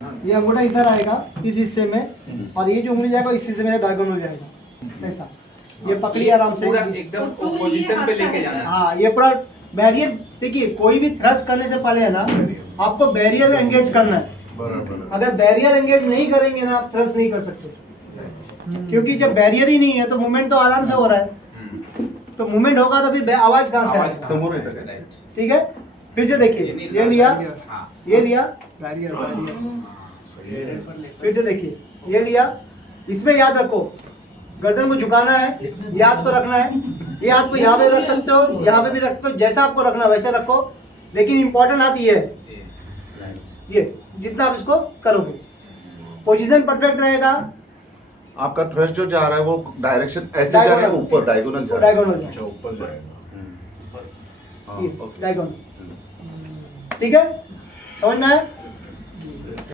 ये अंगूठा इधर आएगा इस हिस्से में, और ये जो उंगली जाएगा इस हिस्से में डायगोनल जाएगा ऐसा। ये पकड़ी आराम से, पूरा एकदम पोजीशन पे लेके जाना है। हाँ ये पूरा बैरियर। देखिए कोई भी थ्रस्ट करने से पहले है ना आपको बैरियर एंगेज करना है। अगर बैरियर एंगेज नहीं करेंगे ना आप थ्रस्ट नहीं कर सकते, क्योंकि जब बैरियर ही नहीं है तो मूवमेंट तो आराम से हो रहा है, तो मूवमेंट होगा तो फिर आवाज कहाँ से आएगी? समोर येतं का? ठीक है, फिर से देखिए ये लिया, ये लिया, फिर से देखिए ये लिया। इसमें याद रखो गर्दन को झुकाना है, ये हाथ को रखना है, ये हाथ को यहाँ पे रख सकते हो, यहाँ पे भी रख सकते हो, जैसा आपको रखना है वैसे रखो। लेकिन इंपॉर्टेंट हाथ ये है, ये जितना आप इसको करोगे पोजीशन परफेक्ट रहेगा। आपका थ्रस्ट जो जा रहा है वो डायरेक्शन ऐसे जा रहा है, ऊपर डायगोनल जा रहा है। डायगोनल अच्छा ऊपर जाएगा। हाँ, ओके। डायगोनल, ठीक है, समझ में आया?